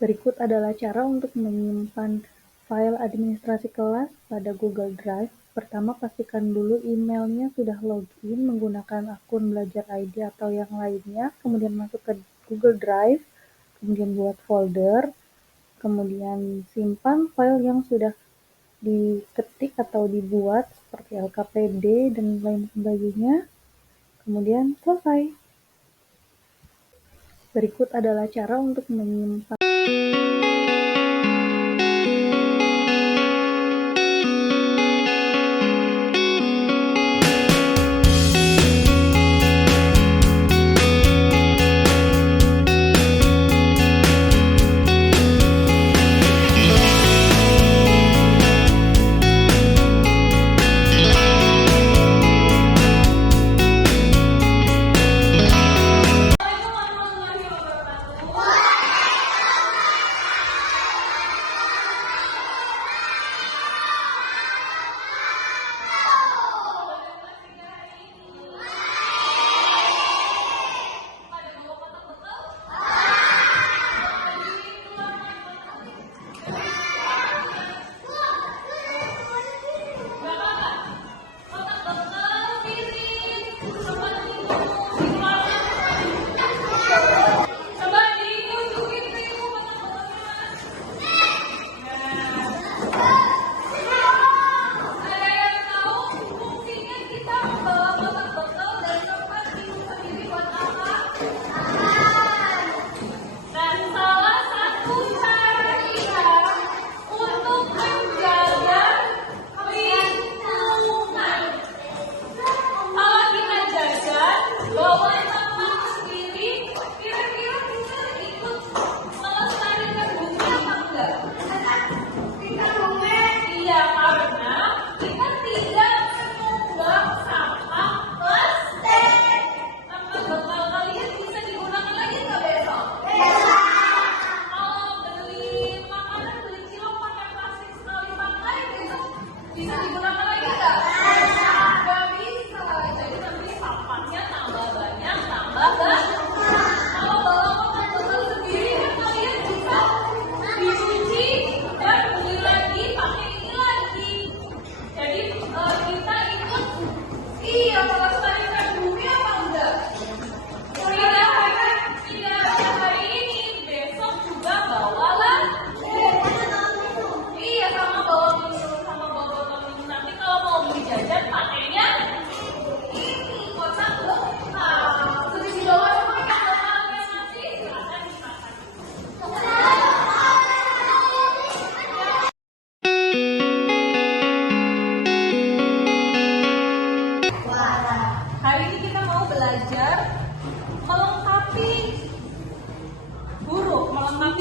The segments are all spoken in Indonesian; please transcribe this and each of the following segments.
Berikut adalah cara untuk menyimpan file administrasi kelas pada Google Drive. Pertama, pastikan dulu emailnya sudah login menggunakan akun Belajar ID atau yang lainnya, kemudian masuk ke Google Drive, kemudian buat folder, kemudian simpan file yang sudah diketik atau dibuat seperti LKPD dan lain sebagainya, kemudian selesai. Berikut adalah cara untuk menyimpan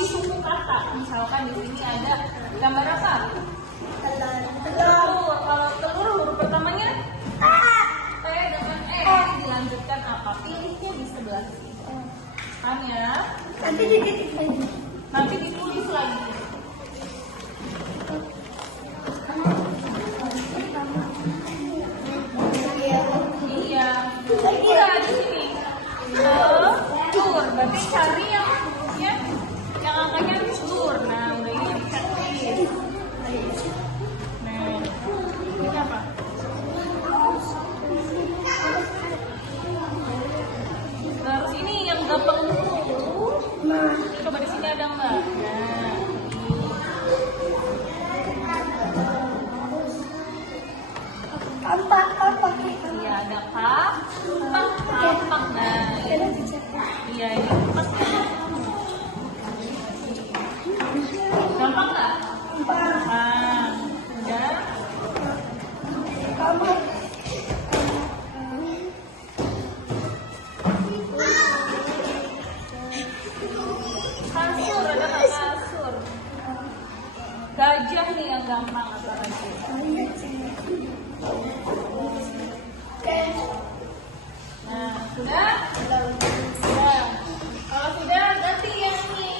suku kata. Misalkan di sini ada gambar apa? Telur. Kalau telur huruf pertamanya T dengan E. Dilanjutkan apa? Pilihnya di sebelah sini. Kan ya? Nanti ditulis lagi. Iya. Iya di sini. Telur. Berarti cari yang hurufnya yang angkanya telur. Nah, udah ini bisa tulis. Nah, ini apa? Terus ini yang gampang dulu. Coba di sini ada nggak? Nah, Kampak. iya ada kampak. Nah, iya ini kampak. Gampang nggak? Nah, udah. Kasur, ada nggak kasur? Gajah nih yang gampang apa lagi? Nah, sudah? Sudah. Kalau sudah, ganti yang ini.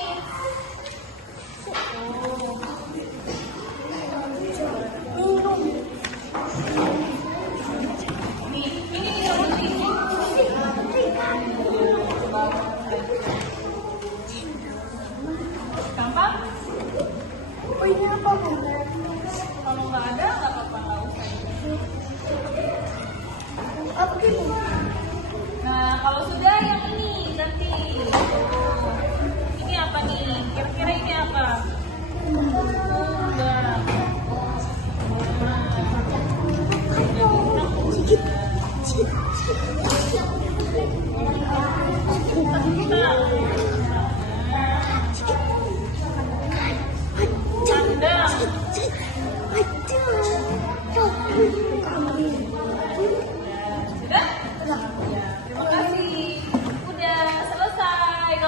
Nih, ini yang penting. Gampang.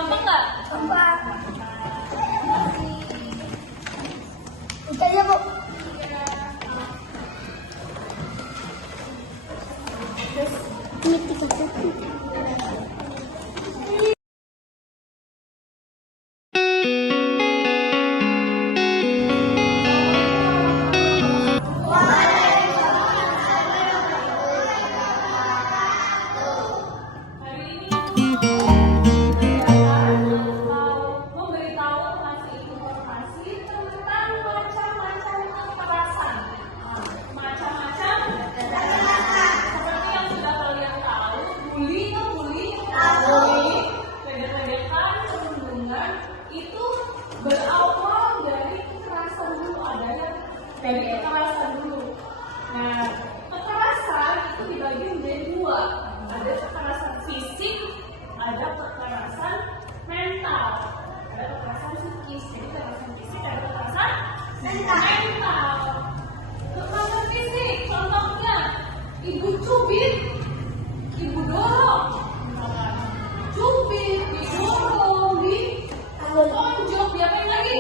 gampang nggak? Gampang. Itu aja, Bu. Terus ini 31. Memberitahu ngasih informasi tentang macam-macam kekerasan. Macam-macam seperti yang sudah kalian tahu, bully, ledek-ledekan, perundungan itu berawal dari kekerasan dulu, adanya dari kekerasan dulu. Nah, kekerasan itu dibagi menjadi dua, ada kekerasan fisik, ada kekerasan mental, ada kekerasan psikis. Jadi kekerasan fisik ada kekerasan mental. Kekerasan fisik contohnya ibu cubit, ibu dorong, cubit, didorong, ditonjok, diapain lagi?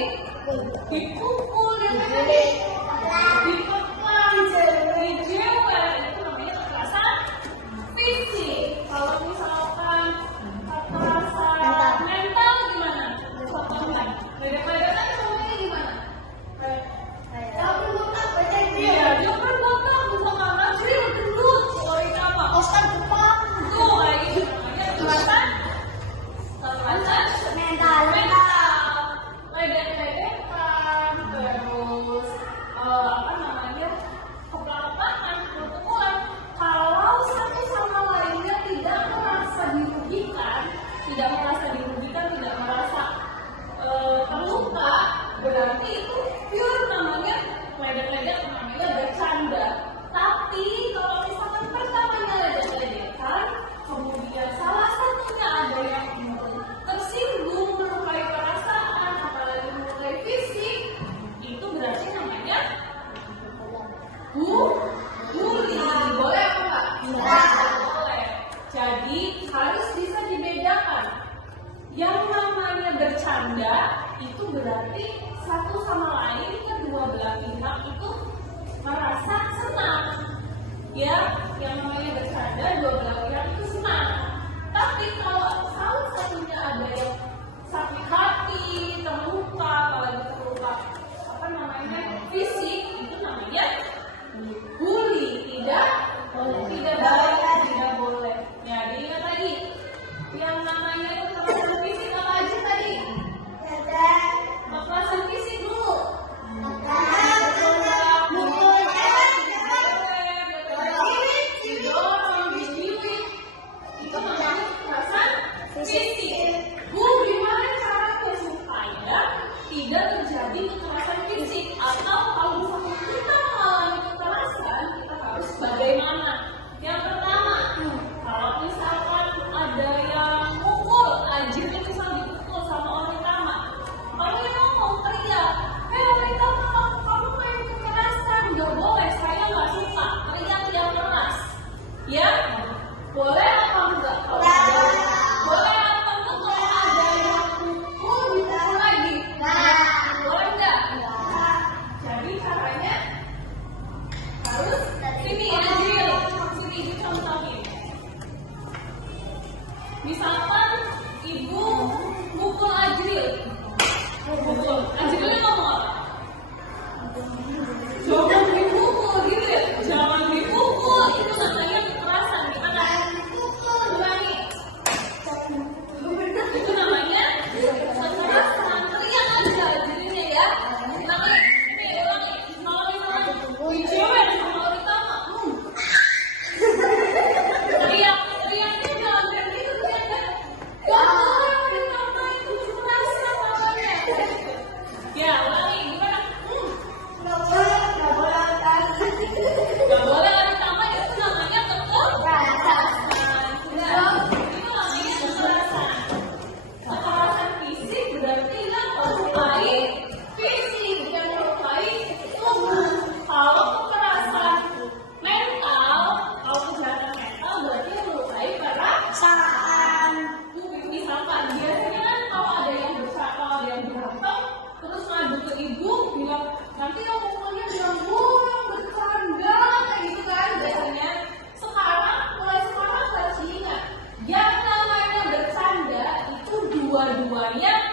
Dipukul, diapain lagi? Dipekam, dijewer, itu namanya kekerasan fisik. Kalau misalkan kekerasan mental gimana? Contohnya, ledek-ledekan contohnya gimana? Iya, dia berbotak, misalkan Najril, gendut, orang apa? Oscar Jepang. Tuh, kayak gitu namanya kekerasan Mental. ledek-ledekan, terus apa namanya, keplak-plakan, pukul-pukulan. Kalau satu sama lainnya tidak merasa dirugikan, tidak merasa terluka, berarti itu pure namanya ledek-ledek, namanya bercanda. Tapi kalau misalkan pertamanya ledek-ledekan, kemudian salah satunya ada yang tersinggung, melukai perasaan, apalagi melukai fisik, itu berarti namanya bully. Boleh apa enggak? Boleh. Jadi harus bisa dibedakan. Yang namanya bercanda itu berarti satu sama lain, kedua belah pihak itu merasa senang. Ya, yang namanya bercanda dua belah pihak itu senang. Tapi kalau salah satunya ada yang sakit hati, terluka, apalagi terluka apa namanya fisik, itu namanya bully. Tidak boleh. Ya, diingat lagi. Yang namanya kekerasan fisik apa aja tadi? Kekerasan fisik dulu. Itu namanya kekerasan fisik. Bu, gimana caranya supaya tidak terjadi kekerasan fisik? Atau kalau misalnya kita mengalami kekerasan, kita harus bagaimana? Yang pertama, kalau misalkan ada yang mukul, anjirnya misalnya dipukul sama orang pertama, kamu yang ngomong teriak, orang pertama, kamu main kekerasan, nggak boleh, saya nggak suka, teriak yang keras, ya? Boleh apa enggak? Boleh apa enggak kalau ada yang mukul dipukul lagi? Boleh enggak? Jadi caranya harus sini Ajil, sini ibu contohin. Misalkan ibu mukul Ajil, Ajilnya ngomong apa? Jangan dipukul gitu ya? Jangan dipukul, itu namanya kekerasan. Gimana? Ulangi. Itu namanya kekerasan. Teriak aja Ajilnya ya. Ulangi. Kalau misalkan dijewer sama orang pertama, teriaknya jangan kayak gitu, teriaknya gak boleh orang pertama itu kekerasan namanya. Ya, Keduanya